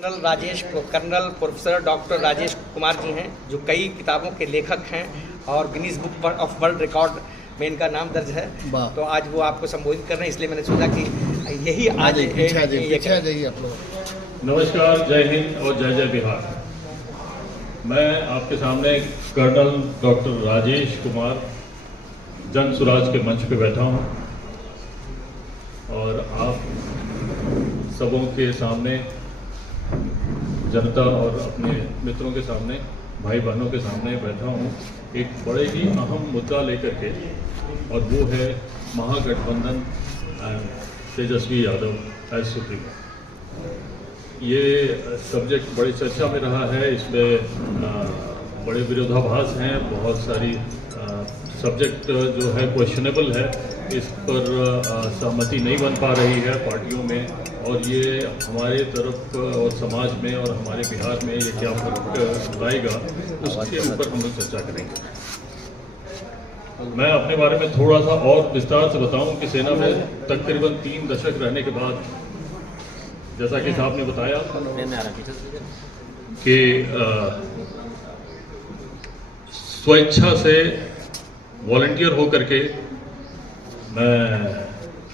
Colonel professor doctor Rajesh Kumar ji हैं, जो कई किताबों के लेखक हैं और Guinness book of world record में इनका नाम दर्ज है। तो आज वो आपको संबोधित कर रहे हैं, इसलिए मैंने सोचा कि यही आज आप लोग। नमस्कार, जय हिंद और जय जय बिहार। मैं आपके सामने कर्नल डॉक्टर राजेश कुमार जन सुराज के मंच पे बैठा हूँ और आप सबों के सामने, जनता और अपने मित्रों के सामने, भाई बहनों के सामने बैठा हूँ एक बड़े ही अहम मुद्दा लेकर के, और वो है Mahagathbandhan and Tejashwi Yadav as supremo. ये सब्जेक्ट बड़ी चर्चा में रहा है, इसमें बड़े विरोधाभास हैं, बहुत सारी सब्जेक्ट जो है क्वेश्चनेबल है, इस पर सहमति नहीं बन पा रही है पार्टियों में, और ये हमारे तरफ और समाज में और हमारे बिहार में ये क्या फर्क लाएगा, उसके ऊपर हम लोग चर्चा करेंगे। मैं अपने बारे में थोड़ा सा और विस्तार से बताऊं कि सेना में तकरीबन 3 दशक रहने के बाद, जैसा कि साहब ने बताया कि स्वेच्छा से वॉलंटियर होकर के मैं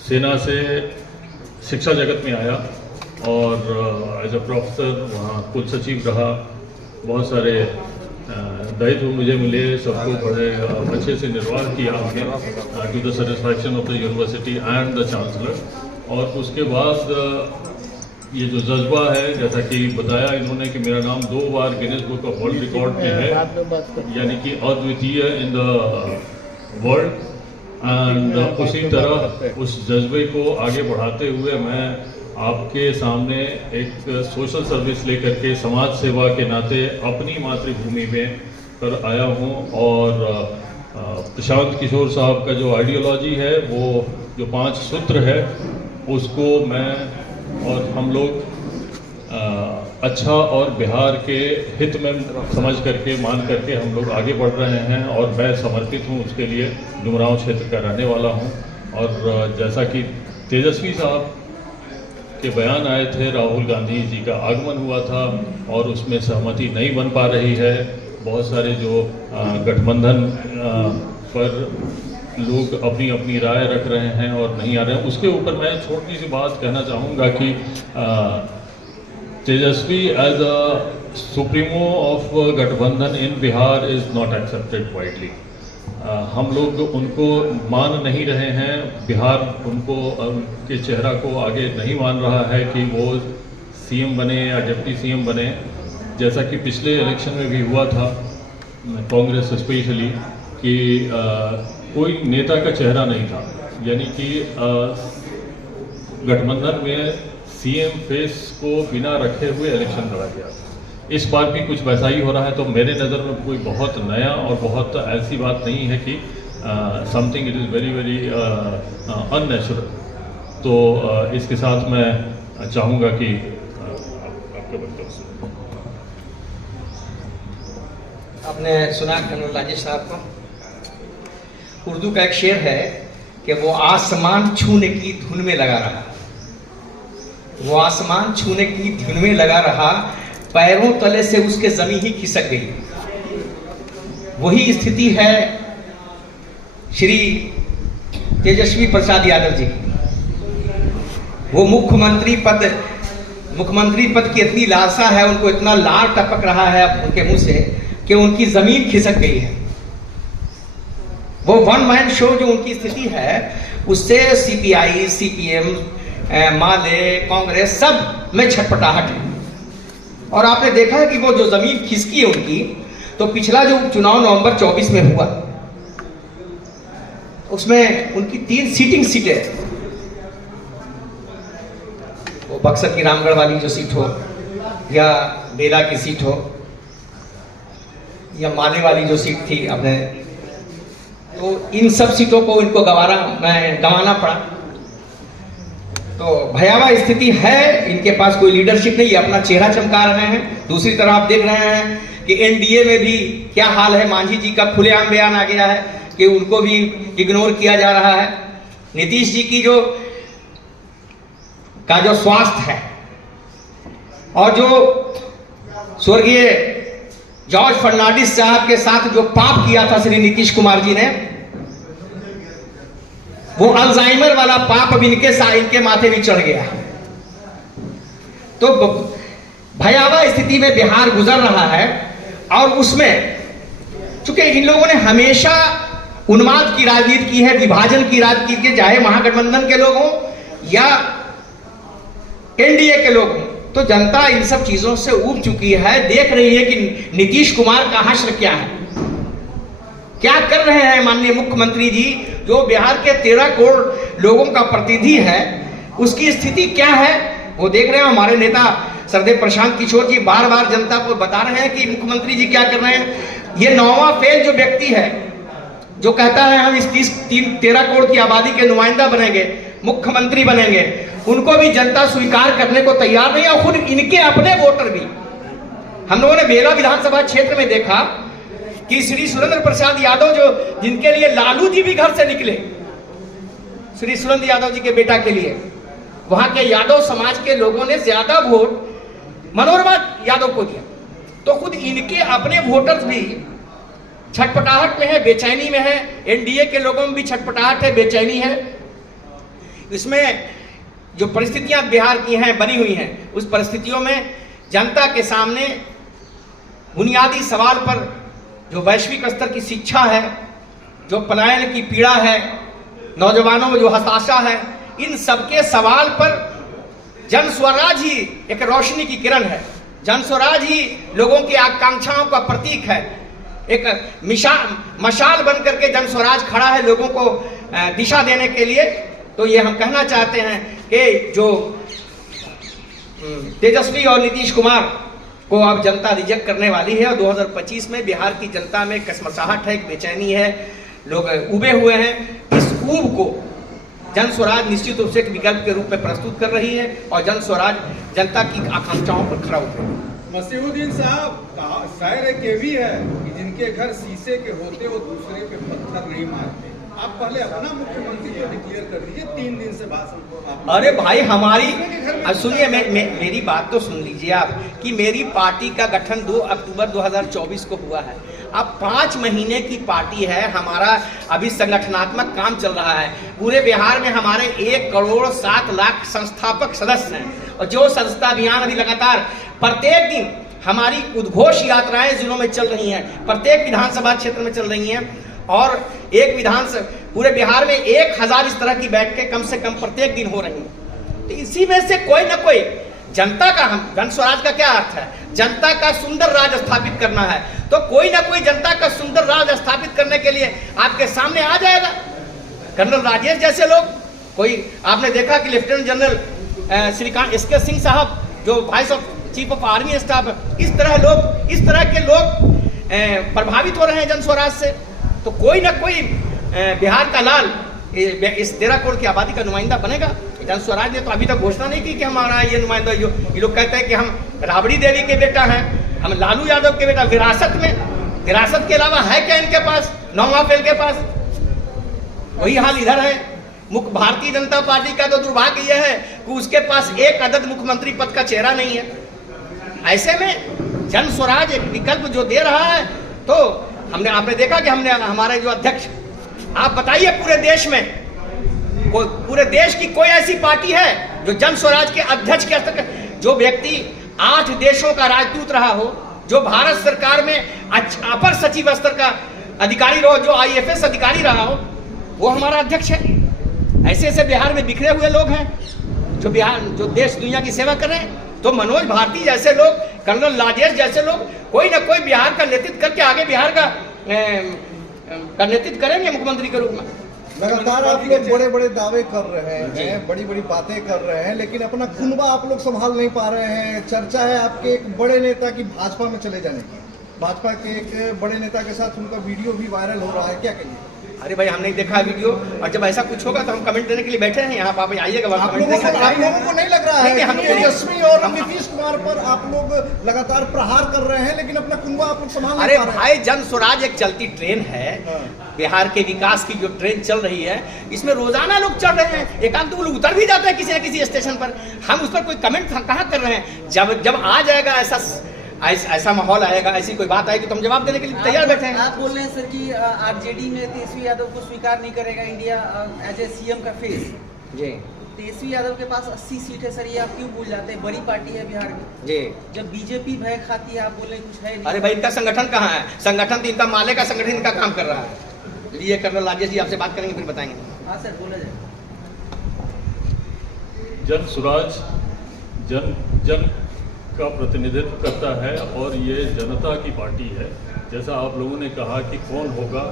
सेना से शिक्षा जगत में आया और एज अ प्रोफेसर वहाँ कुल सचिव रहा। बहुत सारे दायित्व मुझे मिले, सबको बड़े अच्छे से निर्वाह किया हमने to the satisfaction of the university and the chancellor. और उसके बाद ये जो जज्बा है, जैसा कि बताया इन्होंने कि मेरा नाम 2 बार Guinness book of world record में है, यानी कि अद्वितीय इन द वर्ल्ड। एंड उसी तरह उस जज्बे को आगे बढ़ाते हुए मैं आपके सामने एक सोशल सर्विस लेकर के समाज सेवा के नाते अपनी मातृभूमि में कर आया हूँ। और प्रशांत किशोर साहब का जो आइडियोलॉजी है, वो जो 5 सूत्र है, उसको मैं और हम लोग अच्छा और बिहार के हित में समझ करके, मान करके हम लोग आगे बढ़ रहे हैं, और मैं समर्पित हूं उसके लिए। डुमरांव क्षेत्र का रहने वाला हूं। और जैसा कि तेजस्वी साहब के बयान आए थे, राहुल गांधी जी का आगमन हुआ था और उसमें सहमति नहीं बन पा रही है। बहुत सारे जो गठबंधन पर लोग अपनी अपनी राय रख रहे हैं और नहीं आ रहे हैं, उसके ऊपर मैं छोटी सी बात कहना चाहूँगा कि Tejashwi as a supremo of gathbandhan in Bihar is not accepted widely. हम लोग उनको मान नहीं रहे हैं, बिहार उनको, उनके चेहरा को आगे नहीं मान रहा है कि वो सीएम बने या डिप्टी सीएम बने, जैसा कि पिछले इलेक्शन में भी हुआ था, कांग्रेस स्पेशली, कि कोई नेता का चेहरा नहीं था, यानी कि गठबंधन में सीएम फेस को बिना रखे हुए इलेक्शन लड़ा गया। इस बार भी कुछ वैसा ही हो रहा है। तो मेरे नज़र में कोई बहुत नया और बहुत ऐसी बात नहीं है कि something it is very very unnatural. तो इसके साथ मैं चाहूँगा कि आपके वक्तव्य से। आपने सुना कर्नल राजेश साहब को। उर्दू का एक शेर है कि वो आसमान छूने की धुन में लगा रहा, वो आसमान छूने की धुन में लगा रहा, पैरों तले से उसके जमीन ही खिसक गई। वही स्थिति है श्री तेजस्वी प्रसाद यादव जी की। वो मुख्यमंत्री पद की इतनी लालसा है, उनको इतना लार टपक रहा है उनके मुंह से कि उनकी जमीन खिसक गई है। वो वन मैन शो जो उनकी स्थिति है, उससे सीपीआई, सीपीएम, माले, कांग्रेस सब में छटपटाहट है। और आपने देखा है कि वो जो जमीन खिसकी है उनकी, तो पिछला जो चुनाव नवंबर 24 में हुआ, उसमें उनकी 3 सीटिंग सीटें, वो बक्सर की रामगढ़ वाली जो सीट हो, या बेला की सीट हो, या माले वाली जो सीट थी अपने, तो इन सब सीटों को इनको गंवाना पड़ा। तो भयावह स्थिति है, इनके पास कोई लीडरशिप नहीं है, अपना चेहरा चमका रहे हैं। दूसरी तरफ आप देख रहे हैं कि एनडीए में भी क्या हाल है। मांझी जी का खुलेआम बयान आ गया है कि उनको भी इग्नोर किया जा रहा है। नीतीश जी की जो स्वास्थ्य है, और जो स्वर्गीय जॉर्ज फर्नांडिस साहब के साथ जो पाप किया था श्री नीतीश कुमार जी ने, वो अल्जाइमर वाला पाप अब इनके माथे भी चढ़ गया है। तो भयावह स्थिति में बिहार गुजर रहा है और उसमें चूंकि इन लोगों ने हमेशा उन्माद की राजनीति की है, विभाजन की राजनीति की, चाहे महागठबंधन के लोग हों या एनडीए के लोग हों, तो जनता इन सब चीजों से ऊब चुकी है, देख रही है कि नीतीश कुमार का हश्र क्या है, क्या कर रहे हैं माननीय मुख्यमंत्री जी, जो बिहार के 13 करोड़ लोगों का प्रतिनिधि है, उसकी स्थिति क्या है वो देख रहे हैं। हमारे नेता सरदेव प्रशांत किशोर जी बार बार जनता को बता रहे हैं कि मुख्यमंत्री जी क्या कर रहे हैं। ये 9वां फेल जो व्यक्ति है जो कहता है हम इस 13 करोड़ की आबादी के नुमाइंदा बनेंगे, मुख्यमंत्री बनेंगे, उनको भी जनता स्वीकार करने को तैयार नहीं है। और खुद इनके अपने वोटर भी, हम लोगों ने बेला विधानसभा क्षेत्र में देखा कि श्री सुरेंद्र प्रसाद यादव जो जिनके लिए लालू जी भी घर से निकले, श्री सुरेंद्र यादव जी के बेटा के लिए, वहां के यादव समाज के लोगों ने ज्यादा वोट मनोरमा यादव को दिया। तो खुद इनके अपने वोटर्स भी छटपटाहट में है, बेचैनी में है, एनडीए के लोगों में भी छटपटाहट है, बेचैनी है। इसमें जो परिस्थितियां बिहार की हैं, बनी हुई हैं, उस परिस्थितियों में जनता के सामने बुनियादी सवाल पर जो वैश्विक स्तर की शिक्षा है, जो पलायन की पीड़ा है, नौजवानों में जो हताशा है, इन सबके सवाल पर जन स्वराज ही एक रोशनी की किरण है। जन स्वराज ही लोगों की आकांक्षाओं का प्रतीक है। एक मशाल बन करके जन स्वराज खड़ा है लोगों को दिशा देने के लिए। तो ये हम कहना चाहते हैं कि जो तेजस्वी और नीतीश कुमार को अब जनता रिजेक्ट करने वाली है और 2025 में बिहार की जनता में कसमसाहट है, एक बेचैनी है, लोग उबे हुए हैं। इस ऊब को जन स्वराज निश्चित रूप से एक विकल्प के रूप में प्रस्तुत कर रही है और जन स्वराज जनता की आकांक्षाओं पर खरा उतरेगा। मसीहुद्दीन साहब, शायर एक ये भी है कि जिनके घर शीशे के होते वो दूसरे पे पत्थर नहीं मारते। आप पहले अपना मुख्यमंत्री को डिक्लेयर कर दीजिए, 3 दिन से भाषण। अरे भाई हमारी सुनिए, मेरी बात तो सुन लीजिए आप कि मेरी पार्टी का गठन 2 अक्टूबर 2024 को हुआ है। अब 5 महीने की पार्टी है, हमारा अभी संगठनात्मक काम चल रहा है। पूरे बिहार में हमारे 1 करोड़ 7 लाख संस्थापक सदस्य हैं और जो संस्था अभियान अभी लगातार प्रत्येक दिन हमारी उद्घोष यात्राएं जिलों में चल रही हैं, प्रत्येक विधानसभा क्षेत्र में चल रही हैं और एक पूरे बिहार में 1000 इस तरह की बैठकें कम से कम प्रत्येक दिन हो रही हैं। तो इसी में से कोई ना कोई जनता का, हम जन स्वराज का क्या अर्थ है, जनता का सुंदर राज स्थापित करना है। तो कोई ना कोई जनता का सुंदर राज स्थापित करने के लिए आपके सामने आ जाएगा। कर्नल राजेश जैसे लोग, कोई आपने देखा कि lieutenant general Shrikant SK Singh साहब जो vice of chief of army staff, इस तरह के लोग प्रभावित हो रहे हैं जन स्वराज से। तो कोई ना कोई बिहार का लाल इस 13 करोड़ की आबादी का नुमाइंदा बनेगा। जन स्वराज ने तो अभी तक घोषणा नहीं की कि हमारा ये नुमाइंदा, ये लोग कहते हैं कि हम राबड़ी देवी के बेटा हैं, हम लालू यादव के बेटा। विरासत के अलावा है क्या इनके पास? 9वां फेल के पास। वही हाल इधर है। मुख्य भारतीय जनता पार्टी का तो दुर्भाग्य यह है कि उसके पास एक अदद मुख्यमंत्री पद का चेहरा नहीं है। ऐसे में जन स्वराज एक विकल्प जो दे रहा है, तो आपने देखा कि हमारे जो अध्यक्ष, आप बताइए पूरे देश की कोई ऐसी पार्टी है जो जन स्वराज के अध्यक्ष के स्तर, जो व्यक्ति 8 देशों का राजदूत रहा हो, जो भारत सरकार में अपर सचिव स्तर का अधिकारी रहो, जो IAS अधिकारी रहा हो, वो हमारा अध्यक्ष है। ऐसे बिहार में बिखरे हुए लोग हैं जो देश दुनिया की सेवा कर रहे हैं। तो मनोज भारती जैसे लोग, कर्नल राजेश जैसे लोग कोई ना कोई बिहार का नेतृत्व करके आगे बिहार का नेतृत्व करेंगे मुख्यमंत्री के रूप में। लगातार आप लोग बड़े बड़े दावे कर रहे हैं, बड़ी बड़ी बातें कर रहे हैं, लेकिन अपना खुनबा आप लोग संभाल नहीं पा रहे हैं। चर्चा है आपके एक बड़े नेता की भाजपा में चले जाने की। भाजपा के एक बड़े नेता के साथ उनका वीडियो भी वायरल हो रहा है, क्या कहिए? अरे भाई हम नहीं देखा वीडियो, और जब ऐसा कुछ होगा तो हम कमेंट देने के लिए बैठे हैं यहाँ आप आइएगा, आप कमेंट लोगों देंगे। को नहीं लग रहा नहीं, है हम कि तेजस्वी और नीतीश कुमार पर आप लोग लगातार प्रहार कर रहे हैं, लेकिन अपना कुनबा आप लोग संभाल नहीं अरे पा रहे हैं? भाई जन स्वराज एक चलती ट्रेन है, बिहार के विकास की जो ट्रेन चल रही है, इसमें रोजाना लोग चढ़ रहे हैं, एकांत लोग उतर भी जाते हैं किसी न किसी स्टेशन पर, हम उस पर कोई कमेंट कहाँ कर रहे हैं? जब आ जाएगा ऐसा माहौल आएगा, ऐसी कोई बात आएगी तो हम जवाब देने के लिए तैयार बैठे हैं। आप बोल रहे हैं सर कि आरजेडी में तेजस्वी यादव को स्वीकार नहीं करेगा इंडिया एज ए सीएम का फेस। जी तेजस्वी यादव के पास 80 सीट है सर, ये आप क्यों भूल जाते हैं? बड़ी पार्टी है बिहार में। जी जब बीजेपी भय खाती है, आप बोल रहे हैं कुछ है नहीं। अरे भाई इनका संगठन कहाँ है? संगठन तो इनका माले का संगठन इनका काम कर रहा है। लिए कर्नल राजेश जी आपसे बात करेंगे फिर बताएंगे। हाँ सर बोला जाए। जन स्वराज जन का प्रतिनिधित्व करता है और ये जनता की पार्टी है। जैसा आप लोगों ने कहा कि कौन होगा,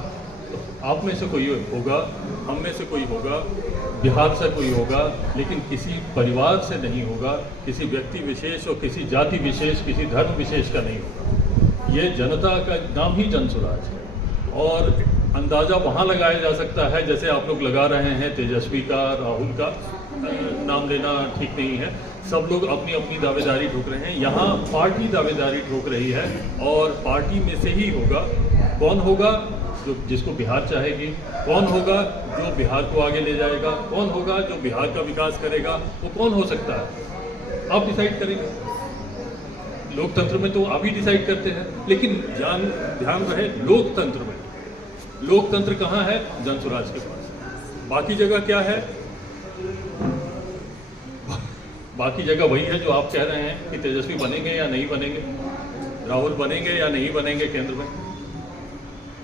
तो आप में से कोई होगा, हम में से कोई होगा, बिहार से कोई होगा, लेकिन किसी परिवार से नहीं होगा, किसी व्यक्ति विशेष और किसी जाति विशेष, किसी धर्म विशेष का नहीं होगा। ये जनता का नाम ही जन स्वराज है। और अंदाज़ा वहाँ लगाया जा सकता है जैसे आप लोग लगा रहे हैं तेजस्वी का, राहुल का, नाम लेना ठीक नहीं है। सब लोग अपनी अपनी दावेदारी ठोक रहे हैं। यहाँ पार्टी दावेदारी ठोक रही है और पार्टी में से ही होगा। कौन होगा? जो जिसको बिहार चाहेगी। कौन होगा? जो बिहार को आगे ले जाएगा। कौन होगा? जो बिहार का विकास करेगा। वो कौन हो सकता है? आप डिसाइड करेंगे। लोकतंत्र में तो आप ही डिसाइड करते हैं, लेकिन ध्यान रहे लोकतंत्र में, लोकतंत्र कहाँ है? जन स्वराज के पास। बाकी जगह क्या है? बाकी जगह वही है जो आप कह रहे हैं कि तेजस्वी बनेंगे या नहीं बनेंगे, राहुल बनेंगे या नहीं बनेंगे केंद्र में।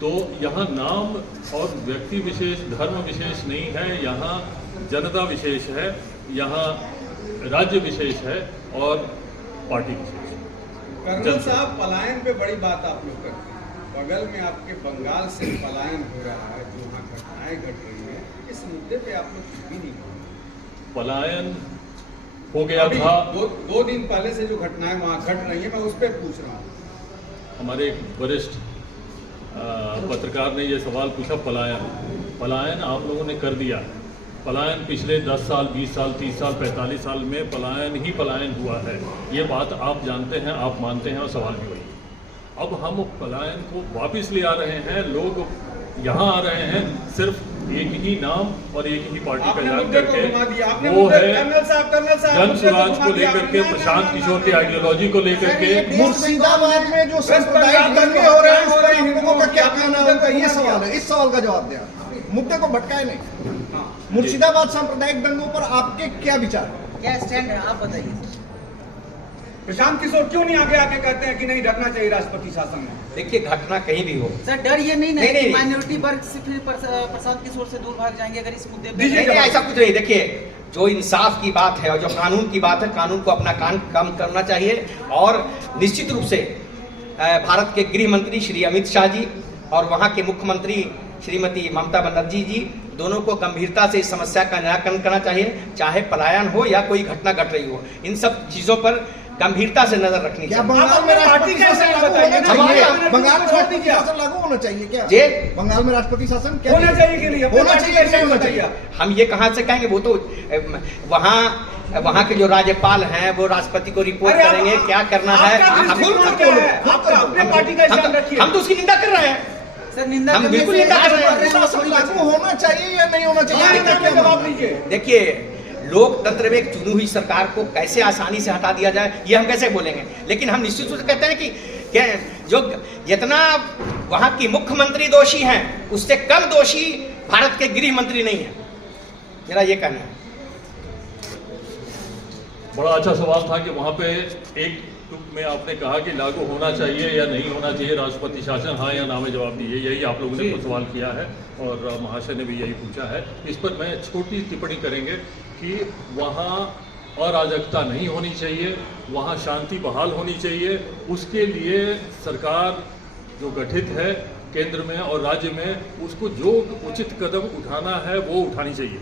तो यहाँ नाम और व्यक्ति विशेष, धर्म विशेष नहीं है, यहाँ जनता विशेष है, यहाँ राज्य विशेष है और पार्टी विशेष है। कर्नल साहब, पलायन पे बड़ी बात आप लोग करते हैं। बगल में आपके बंगाल से पलायन हो रहा है, जो वहाँ घटनाएं घट रही हैं, इस मुद्दे पे आप लोग कुछ भी नहीं बोल। पलायन हो गया था। दो दिन पहले से जो घटनाएं वहाँ घट रही हैं, मैं उस पर पूछ रहा हूँ। हमारे एक वरिष्ठ पत्रकार ने ये सवाल पूछा, पलायन आप लोगों ने कर दिया। पलायन पिछले 10 साल, 20 साल, 30 साल, 45 साल में पलायन हुआ है। ये बात आप जानते हैं, आप मानते हैं और सवाल भी वही। अब हम पलायन को वापस ले आ रहे हैं। लोग यहाँ आ रहे हैं सिर्फ एक ही नाम और एक ही पार्टी का याद करके, वो है जन स्वराज को लेकर के, प्रशांत किशोर की आइडियोलॉजी को लेकर के। मुर्शिदाबाद में जो सांप्रदायिक दंगे हो रहे हैं, उस पर हम लोगों का क्या कहना है? उनका ये सवाल है, इस सवाल का जवाब दें। मुद्दे को भटकाए नहीं। मुर्शिदाबाद सांप्रदायिक दंगों पर आपके क्या विचार है? क्या स्टैंड है आप बताइए। प्रशांत किशोर क्यों नहीं आगे आके कहते हैं कि नहीं ढकना चाहिए राष्ट्रपति शासन में? देखिए घटना कहीं भी हो, सर डर ये नहीं नहीं, नहीं। माइनॉरिटी वर्ग से फिर प्रशांत किशोर से दूर भाग जाएंगे अगर इस मुद्दे पे? नहीं, ऐसा कुछ नहीं। देखिए जो इंसाफ की बात है और जो कानून की बात है, कानून को अपना काम करना चाहिए। और निश्चित रूप से भारत के गृह मंत्री श्री अमित शाह जी और वहाँ के मुख्यमंत्री श्रीमती ममता बनर्जी जी, दोनों को गंभीरता से इस समस्या का निराकरण करना चाहिए। चाहे पलायन हो या कोई घटना घट रही हो, इन सब चीजों पर गंभीरता से नजर रखनी चाहिए। बंगाल में राष्ट्रपति शासन लागू होना चाहिए? बंगाल में राष्ट्रपति शासन लागू होना चाहिए क्या? जी, बंगाल में राष्ट्रपति शासन क्या होना चाहिए कि नहीं? होना चाहिए कि नहीं होना चाहिए? हम ये कहाँ से कहेंगे? वो तो वहाँ के जो राज्यपाल हैं वो राष्ट्रपति को रिपोर्ट करेंगे क्या करना है। हम तो उसकी निंदा कर रहे हैं सर। निंदा हम बिल्कुल निंदा कर रहे हैं। शासन लागू होना चाहिए या नहीं होना चाहिए? जवाब दीजिए। देखिए लोकतंत्र में एक चुनी हुई सरकार को कैसे आसानी से हटा दिया जाए, ये हम कैसे बोलेंगे। लेकिन हम निश्चित रूप से कहते हैं कि जो जितना वहाँ की मुख्यमंत्री दोषी हैं, उससे कम दोषी भारत के गृह मंत्री नहीं है। मेरा ये कहना है। बड़ा अच्छा सवाल था कि वहाँ पे एक टुक में आपने कहा कि लागू होना चाहिए या नहीं होना चाहिए राष्ट्रपति शासन, हाँ या ना में जवाब दीजिए। यही आप लोगों ने सवाल किया है और महाशय ने भी यही पूछा है। इस पर मैं छोटी टिप्पणी करेंगे कि वहाँ अराजकता नहीं होनी चाहिए, वहाँ शांति बहाल होनी चाहिए। उसके लिए सरकार जो गठित है केंद्र में और राज्य में, उसको जो उचित कदम उठाना है वो उठानी चाहिए।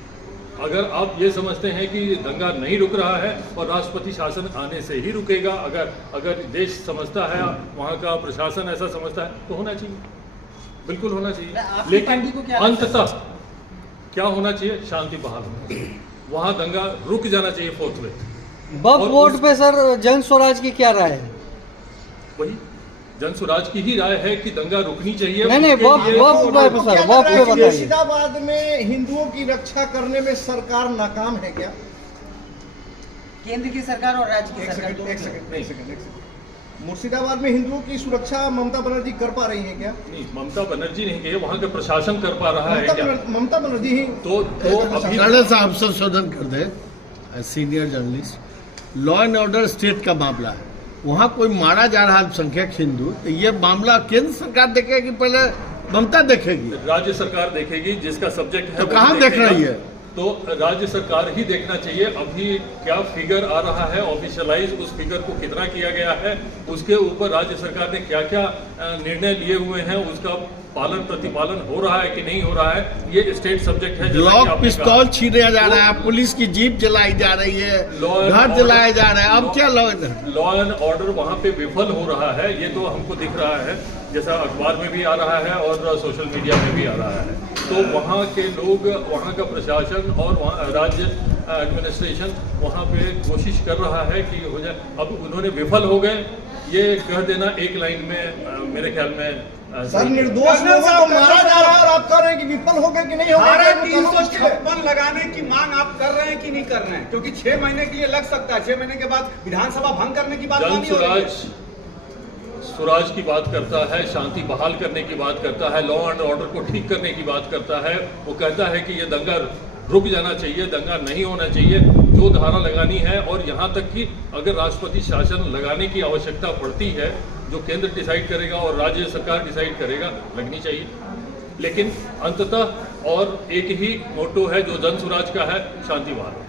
अगर आप ये समझते हैं कि दंगा नहीं रुक रहा है और राष्ट्रपति शासन आने से ही रुकेगा, अगर देश समझता है, वहाँ का प्रशासन ऐसा समझता है, तो होना चाहिए। बिल्कुल होना आपकी चाहिए, पार्टी को लेकिन क्या अंततः क्या होना चाहिए, शांति बहाल होना चाहिए, वहाँ दंगा रुक जाना चाहिए फोर्थवेट। वक्फ और वोट उस- पे सर जन स्वराज की क्या राय है? वही जन स्वराज की ही राय है कि दंगा रुकनी चाहिए। नहीं, उसके वक्फ- लिए- वक्फ पे आपको सर, क्या लग वक्फ रहा है पे कि बताइए। मुर्शिदाबाद में हिंदुओं की रक्षा करने में सरकार नाकाम है क्या? केंद्र की सरकार और राज्य की एक सरकार सेकंड, दोनों एक में। सेकंड, एक सेकंड, एक सेकंड। मुर्शिदाबाद में हिंदुओं की सुरक्षा ममता बनर्जी कर पा रही है क्या? नहीं, ममता बनर्जी नहीं कही, वहाँ का प्रशासन कर पा रहा है क्या? ममता बनर्जी ही तो अभी कर्नल साहब संशोधन कर दे, senior journalist. Law and order state का मामला है, वहाँ कोई मारा जा रहा है अल्पसंख्यक हिंदू, तो ये मामला केंद्र सरकार देखेगी पहले ममता देखेगी? राज्य सरकार देखेगी, जिसका सब्जेक्ट है तो वो कहाँ देख देखेगा। रही है? तो राज्य सरकार ही देखना चाहिए। अभी क्या फिगर आ रहा है ऑफिशियलाइज, उस फिगर को कितना किया गया है, उसके ऊपर राज्य सरकार ने क्या क्या निर्णय लिए हुए हैं, उसका पालन प्रतिपालन हो रहा है कि नहीं हो रहा है, ये स्टेट सब्जेक्ट है। जैसा कि ब्लॉक आपने पिस्तौल कहा। छीना जा रहा है, पुलिस की जीप जलाई जा रही है, Law and घर order- जलाया जा रहा है, अब क्या लॉ लॉ एंड ऑर्डर वहाँ पे विफल हो रहा है, ये तो हमको दिख रहा है, जैसा अखबार में भी आ रहा है और सोशल मीडिया में भी आ रहा है। तो वहाँ के लोग, वहाँ का प्रशासन और वहाँ राज्य एडमिनिस्ट्रेशन वहाँ पे कोशिश कर रहा है कि हो जाए। अब उन्होंने विफल हो गए, ये कह देना एक लाइन में मेरे ख्याल में सर निर्दोष लोगों को मारा जा रहा है और आप कह रहे हैं कि विफल हो गए कि नहीं हो धारा गए? 356 लगाने की मांग आप कर रहे हैं कि नहीं कर रहे हैं? क्योंकि 6 महीने के लिए लग सकता है, 6 महीने के बाद विधानसभा भंग करने की बात जन मानी हो रही है। स्वराज की बात करता है, शांति बहाल करने की बात करता है, लॉ एंड ऑर्डर को ठीक करने की बात करता है। वो कहता है कि ये दंगा रुक जाना चाहिए, दंगा नहीं होना चाहिए, जो धारा लगानी है। और यहाँ तक कि अगर राष्ट्रपति शासन लगाने की आवश्यकता पड़ती है, जो केंद्र डिसाइड करेगा और राज्य सरकार डिसाइड करेगा, लगनी चाहिए। लेकिन अंततः और एक ही मोटो है जो जन स्वराज का है, शांति बहाल।